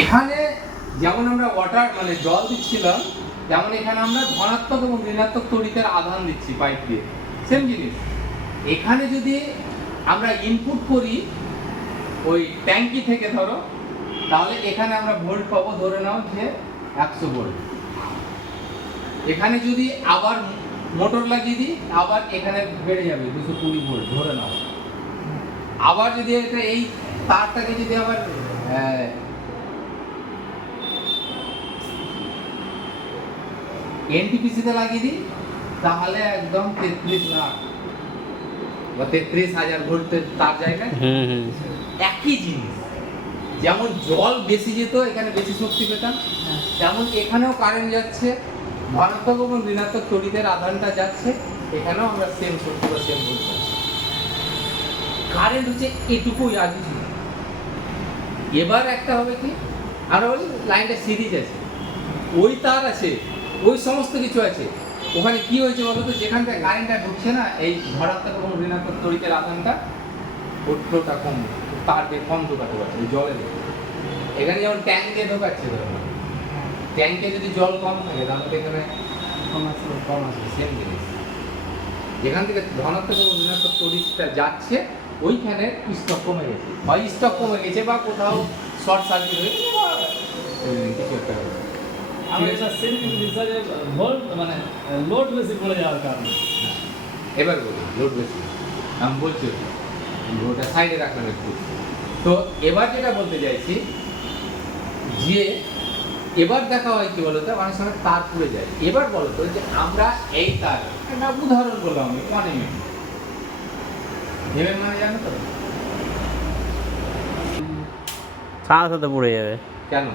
এখানে যেমন আমরা ওয়াটার মানে জল দিচ্ছিলাম, যেমন এখানে আমরা ধনাত্মক এবং ঋণাত্মক তড়িতের আধান দিচ্ছি পাইপ দিয়ে, সেম জিনিস। এখানে যদি আমরা ইনপুট করি ওই ট্যাঙ্কি থেকে ধরো, তাহলে এখানে আমরা ভোল্ট পাবো, ধরে নাও যে 100 ভোল্ট। এখানে যদি আবার মোটর লাগিয়ে দিই, আবার এখানে বেড়ে যাবে 220 ভোল্ট ধরে নাও। আবার যদি এটা এই তারটাকে যদি আবার এনটিপিসিতে লাগিয়ে দিই, তাহলে একদম 33 লাখ বা 33,000 ভোল্টের তার জায়গায় একই জিনিস। যেমন জল বেশি যেত, এখানে বেশি শক্তি পেতাম, তেমন এখানেও কারেন্ট যাচ্ছে, ধনাত্মক এবং ঋণাত্মক তড়িতের আধানটা যাচ্ছে, এখানেও আমরা সেম শক্তি বা সেম ভোল্ট পাচ্ছি। কারেন্ট হচ্ছে এটুকুই, আর কিছু না। এবার একটা হবে কি, আমরা বলি লাইনটা সিরিজ আছে, ওই তার আছে, ওই সমস্ত কিছু আছে। ওখানে কি হয়েছে বলতো, যেখান থেকে কারেন্টটা ঢুকছে না, এই ধনাত্মক এবং ঋণাত্মক তড়িতের আধানটা ওর ফ্লোটা কম, তার দিয়ে কম ঢোকাতে পারছে ওই জলের। এখানে যেমন ট্যাঙ্ক দিয়ে ঢোকাচ্ছে, ধরো ট্যাঙ্কে যদি জল কম থাকে, তাহলে এখানে কম আসবে, সেম জিনিস। যেখান থেকে ধনাত্মক এবং ঋণাত্মক তড়িৎটা যাচ্ছে, ওইখানে স্টক কমে গেছে, বা স্টক কমে গেছে, বা কোথাও শর্ট সার্কিট হয়ে গেছে, বা কিছু একটা হয়েছে। আমরা এটা সেন্টিং রিসার্চে ভোল্ট মানে লোড বেশি পড়ে যাওয়ার কারণে। এবার বলি লোড বেশি, আমি বলছি ওটা সাইডে রাখলাম একটু। তো এবার যেটা বলতে চাইছি, যে এবার দেখা হয় কি বলতো, অনেক সময় তার পুড়ে যায়। এবার বলতো যে আমরা এই তার একটা উদাহরণ বললাম, আমি 1 mm। mm মানে জানো তো? সাথে সাথে পড়ে যাবে। কেন?